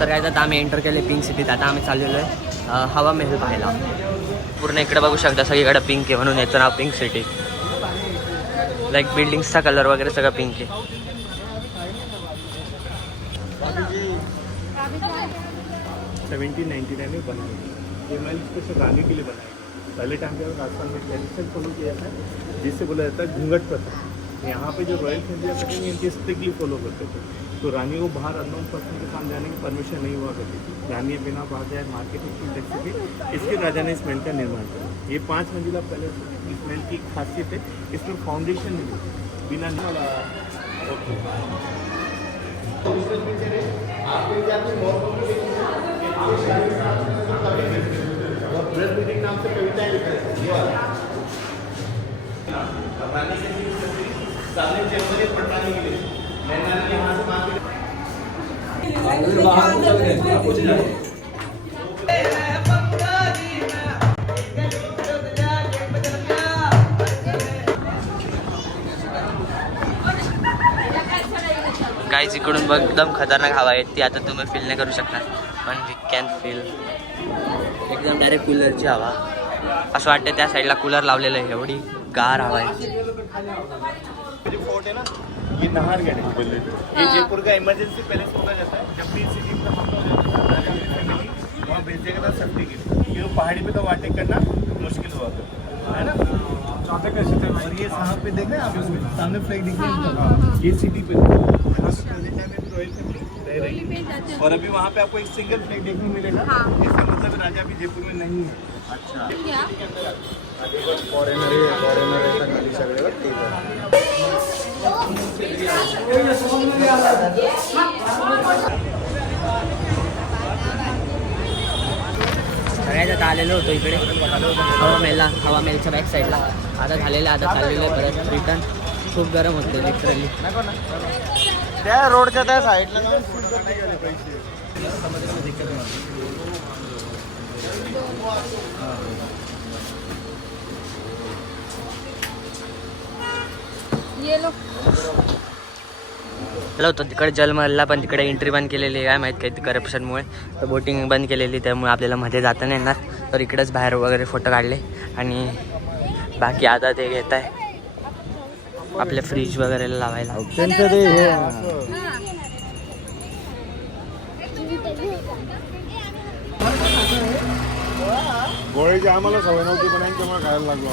तर काय आता आम्ही एंटर केले पिंक सिटीत. आता आम्ही चाललेलो आहे हवा महल पाहायला. पूर्ण इकडे बघू शकता सगळीकडे पिंक आहे, म्हणून याचं नाव पिंक सिटी. लाईक बिल्डिंग्सचा कलर वगैरे सगळं पिंक आहे. 1799 में बनाई ये महल स्पेशल रानी के लिए बनाई. पहले टाइम पे राजस्थान में ट्रेडिशन फॉलो किया था जिससे बोला जाता है घूंघट प्रथा. यहाँ पे जो रॉयल फैमिली है इनके स्ट्रिक्टली फॉलो करते थे. तो रानी को बाहर अननोन पर्सन के सामने जाने की परमिशन नहीं हुआ करती थी. रानी बिना बाहर मार्केटिंग की टैक्स थी. इसके राजा ने इस महल का निर्माण किया. ये 5 मंजिला पैलेस इस महल की खासियत है. इसमें फाउंडेशन नहीं बिना ब्रेस्ट मीटिंग नाम से कविताएं लिखा है. सामने चेम्बर पढ़ाने के लिए यहाँ से मार्केट गाईज इकडून बघ एकदम खतरनाक हवा आहे ती. आता तुम्ही फील नाही करू शकणार, पण वी कॅन फील एकदम डायरेक्ट कूलरची हवा. असं वाटतं त्या साईडला कूलर लावलेलं आहे, एवढी गार हवा आहे. फोर्ट है ना, ये नाहरगढ़ है. ये जयपुर का इमरजेंसी पैलेस बोला जाता है. जब भी सिटी में हमला हो जाता है फैमिली वहाँ भेज देगा था सेफ्टी के लिए. ये पहाड़ी पे तो ओवरटेक करना मुश्किल हुआ है ना. और ये साहब पे देख रहे हैं आप, उसमें सामने फ्लैग दिख रही है. ये सिटी पे रॉयल फैमिली रह रही है. और अभी वहाँ पे आपको एक सिंगल फ्लैग देखने को मिलेगा. इसका मतलब राजा भी जयपुर में नहीं है. अच्छा फॉरेनर सगळ्यात आता आलेलो होतो इकडे हवा मेलच्या बॅक साईडला. आता झालेलं, आता चाललेलं आहे परत रिटर्न. खूप गरम होते लिटरली. त्या रोडच्या त्या साईडला होतं तिकडे जलमहलला, पण तिकडे एंट्री बंद केलेली आहे. काय माहीत काही करप्शनमुळे. तर बोटिंग बंद केलेली, त्यामुळे आपल्याला मध्ये जाता नाही येणार. तर इकडेच बाहेर वगैरे फोटो काढले. आणि बाकी आता ते घेत आहे आपले फ्रीज वगैरे लावायला. गोळ्याची आम्हाला सवय नव्हती, पण त्यामुळे खायला लागलो.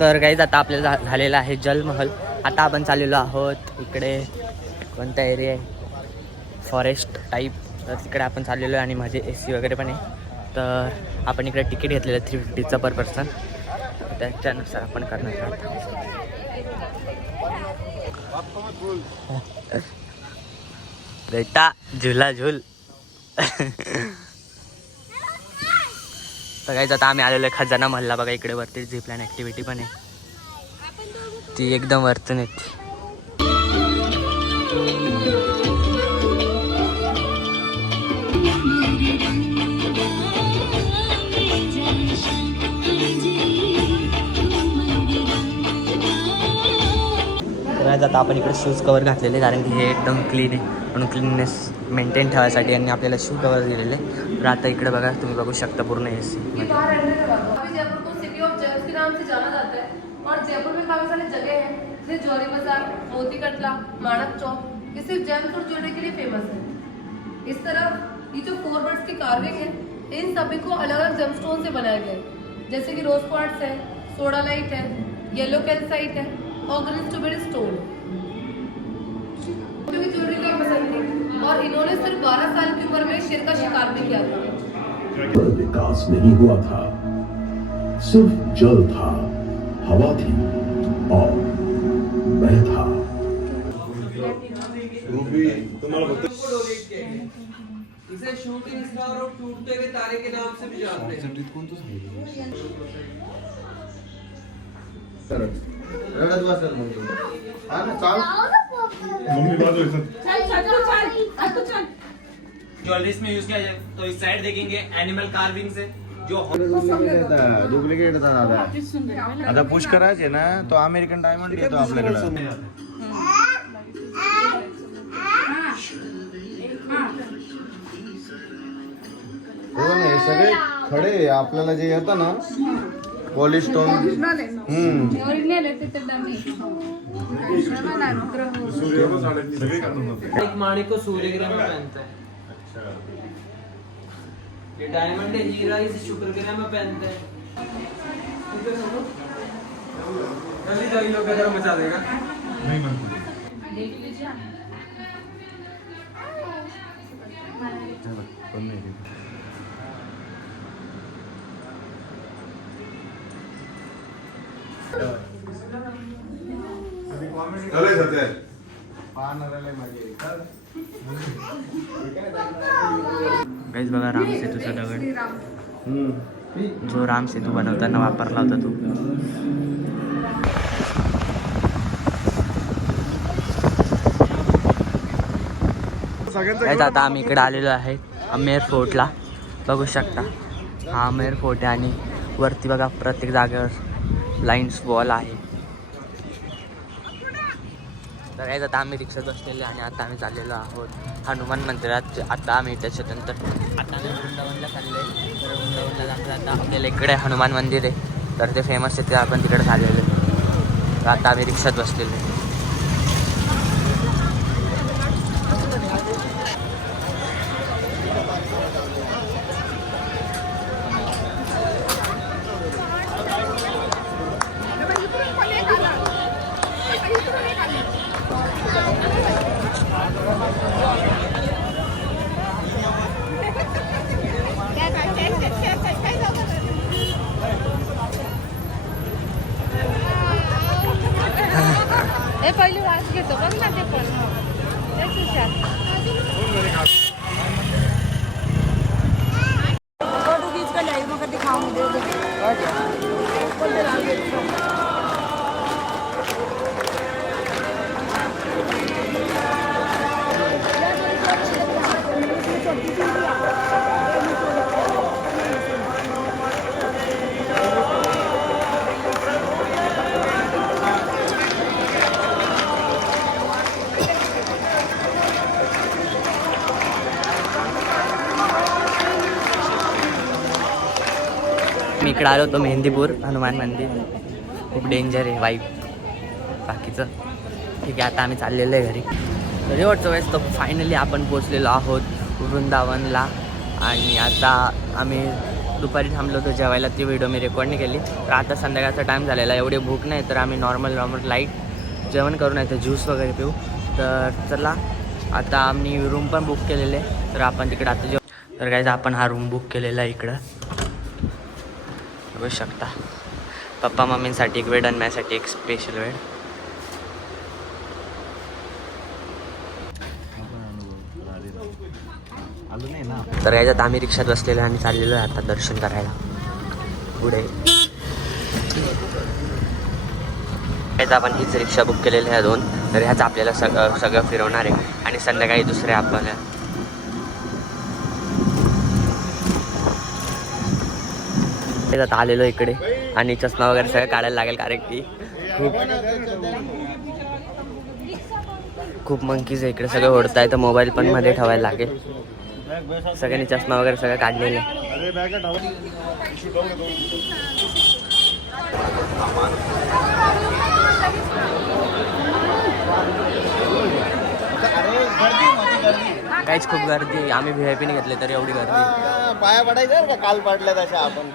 तर काहीच आता आपल्याला झालेला आहे जलमहल. आता आपण चाललेलो आहोत इकडे कोणता एरिया आहे, फॉरेस्ट टाईप. तर तिकडे आपण चाललेलो आहे आणि माझे AC वगैरे पण आहे. तर आपण इकडे तिकीट घेतलेलं 350चं पर पर्सन. त्याच्यानुसार आपण करणार आहोत. बेटा झुला झुल. तर काहीच आता आम्ही आलेलो आहे खजाना महलला. बघा इकडे वरती झिपलाईन ॲक्टिव्हिटी पण आहे, ती एकदम वरतून येते. तर आता आपण इकडे शूज कवर घातलेले, कारण की हे एकदम क्लीन आहे, म्हणून क्लीननेस मेंटेन ठेवायसाठी आणि आपल्याला शू कवर दिलेले. तर आता इकडे बघा, तुम्ही बघू शकता पूर्ण AC. जयपुर को सिटी ऑफ जेम्स के नाम से जाना जाता है. और जयपुर में काफी सारी जगह हैं, जैसे जौहरी बाजार, मोती कतला, माणक चौक. ये सिर्फ जेम्स और ज्वेलरी के लिए फेमस है. इस तरफ ये जो 4 बर्ड्स की कार्विंग है, इन सभी को अलग अलग जेमस्टोन से बनाया गया है. जैसे कि रोज क्वार्ट्ज है, सोडालाइट है, येलो कैल्साइट है और ग्रीन स्ट्रॉबेरी स्टोन. क्योंकि ज्वेलरी की पसंद थी और इन्होंने सिर्फ 12 साल की उम्र में शेर का शिकार भी किया था. विकास नहीं हुआ था, सिर्फ जल था, हवा थी और मैं था. इसे शूटिंग स्टार और टूटते हुए तारे के नाम से भी जानते हैं. ज्वेलरीज में यूज किया जाए तो इस साइड देखेंगे एनिमल कार्विंग से डुप्लिकेट दादा आता पुश करायचे ना तो अमेरिकन डायमंड येतो आपल्याकडे. हे सगळे खडे आपल्याला जे येतं ना पॉलिश स्टोन. एक माणिक को सूर्य ग्रह में पहनता है. ये डायमंड है, हीरा इसे शुक्र ग्रह में पहनते हैं. जल्दी जल्दी लोग गदर मचा देगा. गाईज बघा राम सेतूचा दगड, जो राम सेतू बनवताना वापरला होता तो. गाईज आता आम्ही इकडे आलेलो आहे अमेर फोर्टला. बघू शकता हा अमेर फोर्ट आहे आणि वरती बघा प्रत्येक जागेवर लाईन्स वॉल आहे. तर गाईज आता आम्ही रिक्षात बसलेले आणि आता आम्ही चाललेलो आहोत हनुमान मंदिरात. आता आम्ही त्याच्यानंतर आता आम्ही वृंदावनला चाललो आहे. तर वृंदावनला जाता जाता आपल्याला इकडे हनुमान मंदिर आहे तर ते फेमस आहे, ते आपण तिकडे चाललेलो आहे. तर आता आम्ही रिक्षात बसलेलो आहे. पहिली वास घेतो बघ ना ते पण. मी इकडे आलो होतो मेहंदीपूर हनुमान मंदिर. खूप डेंजर आहे वाईब बाकीचं. ठीक आहे आता आम्ही चाललेलो आहे घरी. तर एवढचं वेळेस तर फायनली आपण पोचलेलो आहोत वृंदावनला. आणि आता आम्ही दुपारी थांबलो होतो जेवायला, ती व्हिडिओ मी रेकॉर्ड नाही केली. तर आता संध्याकाळचा टाईम झालेला, एवढी भूक नाही तर आम्ही नॉर्मल लाईट जेवण करू नाही तर ज्यूस वगैरे पिऊ. तर चला आता आम्ही रूम पण बुक केलेले तर आपण तिकडे आता तर काय आपण हा रूम बुक केलेला आहे इकडं बघू शकता. पप्पा मम्मींसाठी एक बेड आणि माझ्यासाठी एक स्पेशल बेड. तर याच्यात आम्ही रिक्षात बसलेलो आणि चाललेलो आहे आता दर्शन करायला पुढे. याचं आपण हीच रिक्षा बुक केलेली आहे 2. तर ह्याच आपल्याला सगळं फिरवणार आहे आणि संध्याकाळी दुसरे आपल्याला आता आलेलो इकडे. आणि चष्मा वगैरे सगळं काढायला लागेल कारण की खूप मंकीज आहे इकडे, सगळं ओढता आहे तर मोबाईल पण मध्ये ठेवायला लागेल. सगळ्यांनी चष्मा वगैरे सगळं काढलेलं आहे. काहीच खूप गर्दी. आम्ही VIP नाही घेतले तरी एवढी गर्दी. पाया पडायचं का काल पडल्या तशा आपण.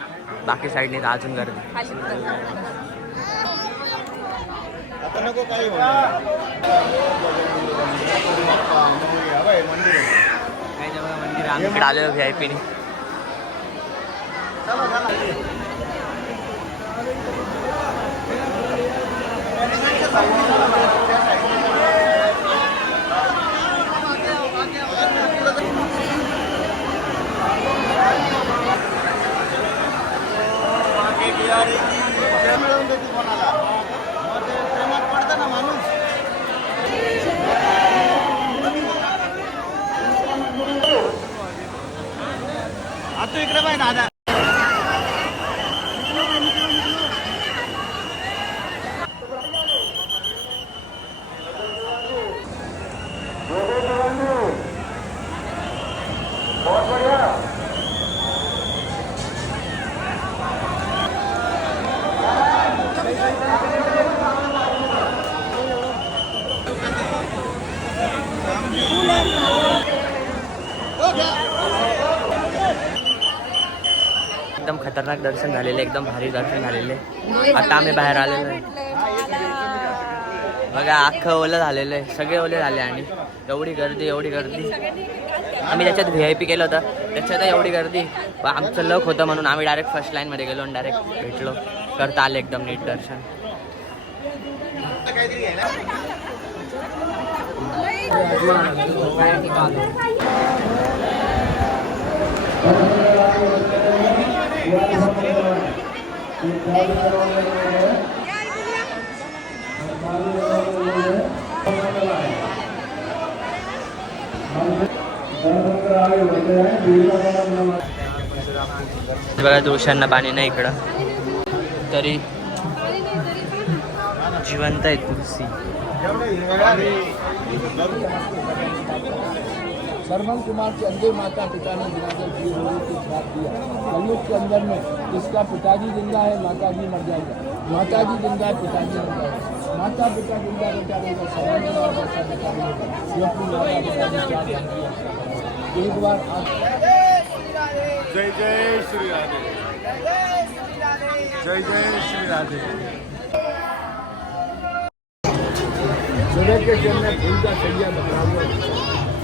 बाकी साईडने तर अजून गर्दी. आता नको काही मंदिर आम्ही इकडे आलेलो VIP ने. प्रेमात पडतं ना माणूस. आता इकडे पाहिजे दादा. खतरनाक दर्शन झालेले, एकदम भारी दर्शन झालेले. आता आम्ही बाहेर आलेलो आहे. बघा अख्खं ओलं झालेलं आहे, सगळे ओले झाले आणि एवढी गर्दी आम्ही त्याच्यात VIP केलं होतं, त्याच्यात एवढी गर्दी. आमचं लक होतं म्हणून आम्ही डायरेक्ट फर्स्ट लाईनमध्ये गेलो आणि डायरेक्ट भेटलो, करता आले एकदम नीट दर्शन. बघा तुळशांना पाणी नाही इकडं, तरी जिवंत आहे तुलसी. सरमन कुमार के अंधे माता पिता ने जनाजा की होली को श्राप दिया. कलयुग के अंदर में इसका पिताजी जिंदा है, माताजी मर जाएगा, माताजी जिंदा है, पिताजी मर जाएगा, माता पिता जिंदा रहता रहेगा, सरमन कुमार ऐसा पिता नहीं होगा. ये अपनी माता पिता ने श्राप दिया. एक बार आप जय जय श्री राधे, जय जय श्री राधे. सूर्य के जल में फूल का सैया बना हुआ है.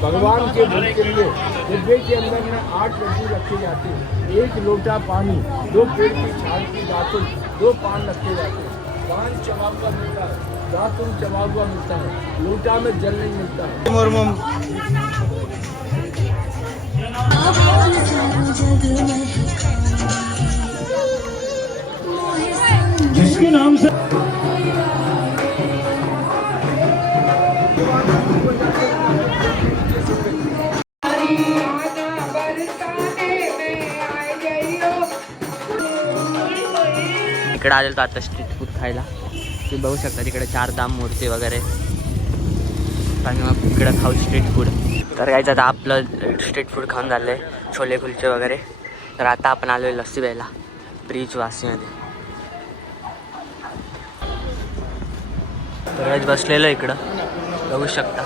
भगवान के भोग के लिए डिब्बे के अंदर में 8 लड्डू रखे जाते हैं, 1 लोटा पानी, 2 पेड़ की छाल की दातुन, 2 पान रखे जाते हैं. पान चबा हुआ मिलता है, दातुन चबा हुआ मिलता है, लोटा में जल नहीं मिलता है. जिसके नाम से इकडे आलेलो तर आता स्ट्रीट फूड खायला. तुम्ही बघू शकता तिकडे 4 धाम मूर्ती वगैरे, आणि मग इकडे खाऊ स्ट्रीट फूड. तर काय आता आपलं स्ट्रीट फूड खाऊन झालं आहे, छोले कुलचे वगैरे. तर आता आपण आलो आहे लस्सी प्यायला ब्रीच वासीमध्ये. तर काहीच बसलेलं इकडं बघू शकता.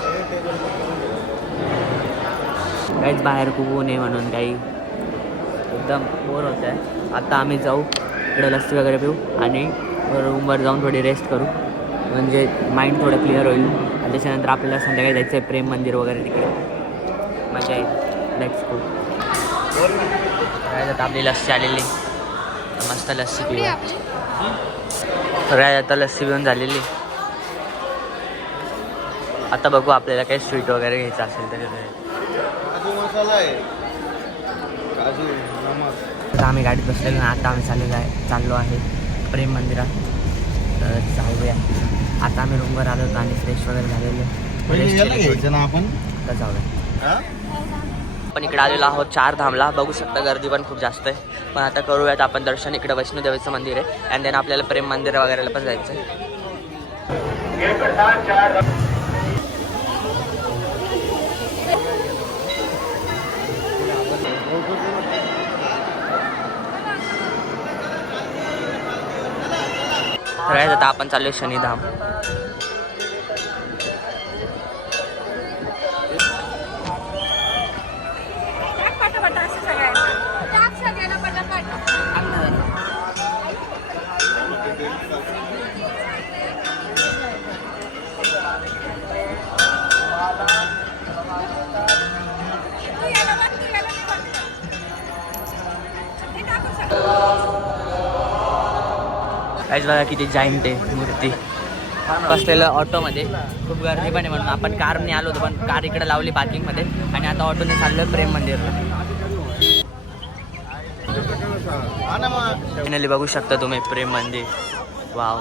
काहीच बाहेर खूप ऊन आहे म्हणून काही एकदम बोर होत आहे. आता आम्ही जाऊ इकडे लस्सी वगैरे पिऊ आणि रूमवर जाऊन थोडी रेस्ट करू, म्हणजे माइंड थोडं क्लिअर होईल. आणि त्याच्यानंतर आपल्याला संध्याकाळी जायचं आहे प्रेम मंदिर वगैरे, तिकडे मजा येईल. Let's go. आता आपली लस्सी आलेली, मस्त लस्सी पिऊया. सगळ्यात आता लस्सी पिऊन झालेली. आता बघू आपल्याला काही स्वीट वगैरे घ्यायचं असेल तर. काजू मसाला आहे, काजू नमक. आता आम्ही गाडीत बसलेलो ना, आता आम्ही चाललो आहे प्रेम मंदिरात. तर जाऊया. आता आम्ही रूमवर आलो होतो आणि फ्रेश वगैरे झालेलो. आपण तर जाऊया. आपण इकडे आलेलो आहोत 4 धामला. बघू शकता गर्दी पण खूप जास्त आहे, पण आता करूयात आपण दर्शन. इकडे वैष्णोदेवीचं मंदिर आहे अँड देन आपल्याला प्रेम मंदिर वगैरेला पण जायचं आहे. आता आपण चाललो शनिधाम. काहीच बघा किती जाईंट आहे मूर्ती. बसलेलं ऑटोमध्ये, खूप गर्दी पण आहे म्हणून आपण कारने आलो होतो, पण कार इकडे लावली पार्किंगमध्ये आणि आता ऑटोने चाललो प्रेम मंदिरला. फायनली बघू शकता तुम्ही प्रेम मंदिर. वाव,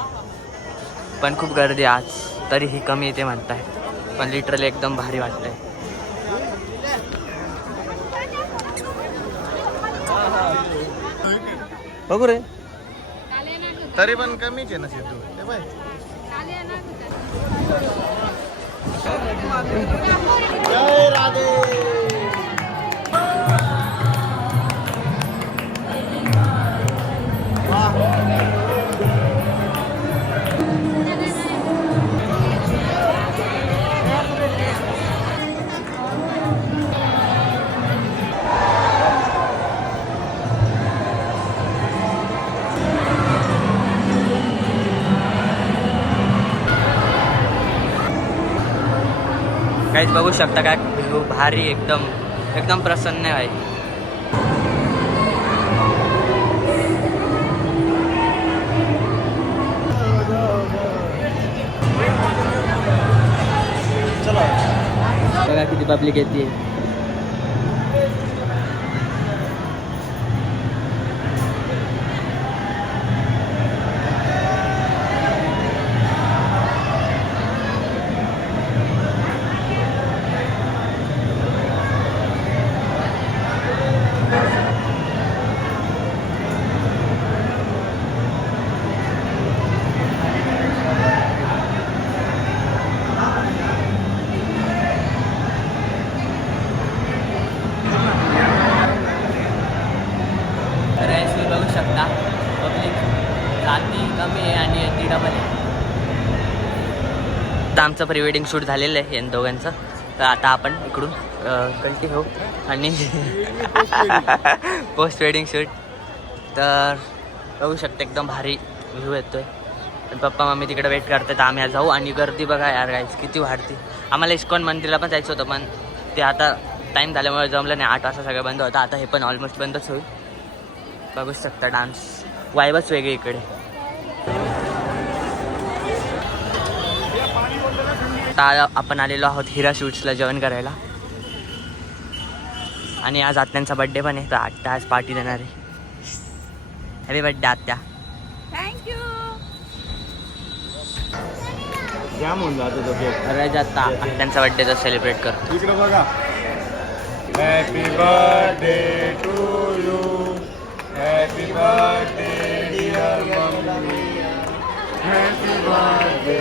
पण खूप गर्दी आज, तरीही कमी येते म्हणताय, पण लिटरली एकदम भारी वाटतंय. बघू रे, तरी पण कमीच आहे ना सिद्धू. ते बाय जय राधे. काहीच बघू शकता काय व्ह्यू भारी एकदम एकदम प्रसन्न आहे भाई. बघा किती पब्लिक येते. बघू शकता पब्लिक जाती कमी आहे आणि येते डबल आहे. आता आमचं प्री वेडिंग शूट झालेलं आहे या दोघांचं. तर आता आपण इकडून कल्टी घेऊ आणि पोस्ट वेडिंग शूट. तर बघू शकता एकदम भारी व्ह्यू येतोय. पण पप्पा मम्मी तिकडे वेट करतात तर आम्ही जाऊ. आणि गर्दी बघा यार गाईस किती वाढते. आम्हाला इस्कॉन मंदिरला पण जायचं होतं पण ते आता टाईम झाल्यामुळे जमलं नाही. 8 वाजता सगळं बंद होतं. आता हे पण ऑलमोस्ट बंदच होईल. बघू शकता डान्स वाईबच वेगळी इकडे. आता आपण आलेलो आहोत हिरा स्वीट्सला जेवण करायला. आणि आज आत्यांचा बड्डे पण आहे तर आत्या आज पार्टी देणार आहे. हॅपी बड्डे आत्या. थँक्यू. जाम होऊन जातो तो केक. अरे आता आत्यांचा बड्डेचा सेलिब्रेट करतो. इकडे बघा. Happy birthday to you. Happy birthday dear mummy. Happy birthday